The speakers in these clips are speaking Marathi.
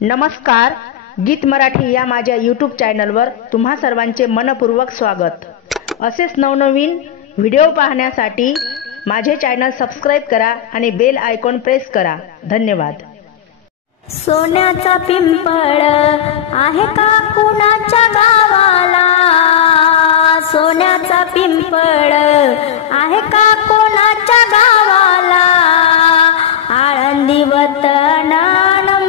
नमस्कार, गीत मराठी या माझ्या यूट्यूब चॅनलवर तुम्हा सर्वांचे मनपूर्वक स्वागत। असेच नवनवीन व्हिडिओ पाहण्यासाठी माझे चॅनल सबस्क्राइब करा आणि बेल आयकॉन प्रेस करा। धन्यवाद। सोन्याचा पिंपळ आहे का कुणाच्या गावाला, सोन्याचा पिंपळ आहे का कोणाच्या गावाला, आळंदी वतन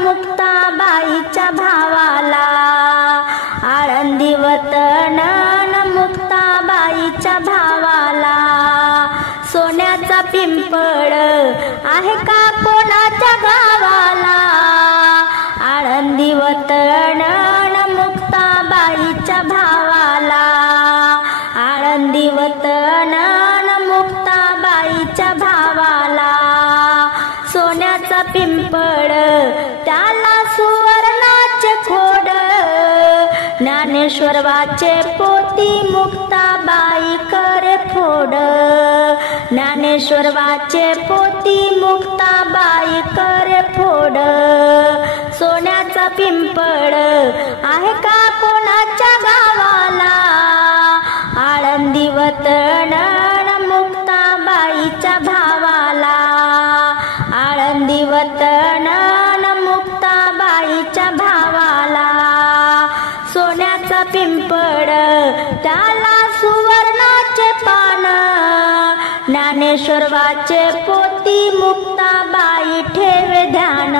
मुक्ताबाईच्या भावाला, आळंदी वतन मुक्ताबाईच्या भावाला, सोन्याचा पिंपळ आहे का कोणाच्या गावाला, आळंदी वतन मुक्ताबाईच्या भावाला, आळंदी वतन मुक्ताबाईच्या भावाला, सोन्याचा पिंपळ त्याला सुवर्णाचे खोड, ज्ञानेश्वर वाचे पोती मुक्ताबाई करे फोड, ज्ञानेश्वर वाचे पोती मुक्ताबाई करे फोड, सोन्याचा पिंपळ आहे का कोणाच्या गावाला, आळंदी वतन मुक्ताबाईच्या भावाला, आळंदी वतन मुक्ताबाईच्या भावाला, सोन्याचा पिंपळ त्याला सुवर्णाचे पान, ज्ञानेश्वर वाचे पोती मुक्ताबाई ठेवे ध्यान,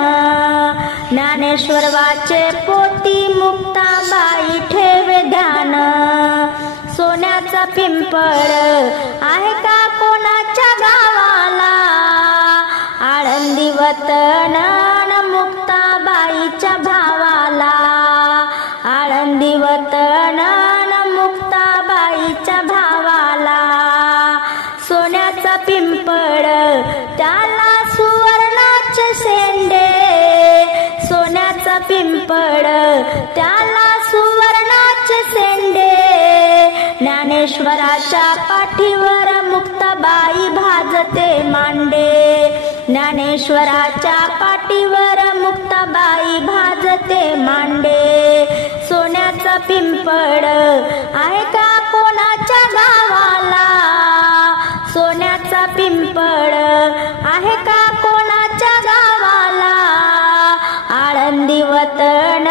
ज्ञानेश्वर वाचे पोती मुक्ताबाई ठेवे ध्यान, सोन्याचा पिंपळ आहे का कोणाच्या गावाला, आळंदी वतन मुक्ताबाईच्या भावाला, आळंदी वतन मुक्ताबाईच्या भावाला, सोन्याचा पिंपळ त्याला सुवर्णाचे शेंडे, सोन्याचा पिंपळ त्याला सुवर्णाचे शेंडे, ज्ञानेश्वराच्या पाठीवर मुक्ताबाई भाजते मांडे, ज्ञानेश्वराच्या पाठीवर मुक्ताबाई भाजते मांडे, सोन्याचा पिंपळ आहे का कोणाच्या गावाला, सोन्याचा पिंपळ आहे का कोणाच्या गावाला, आळंदी वतन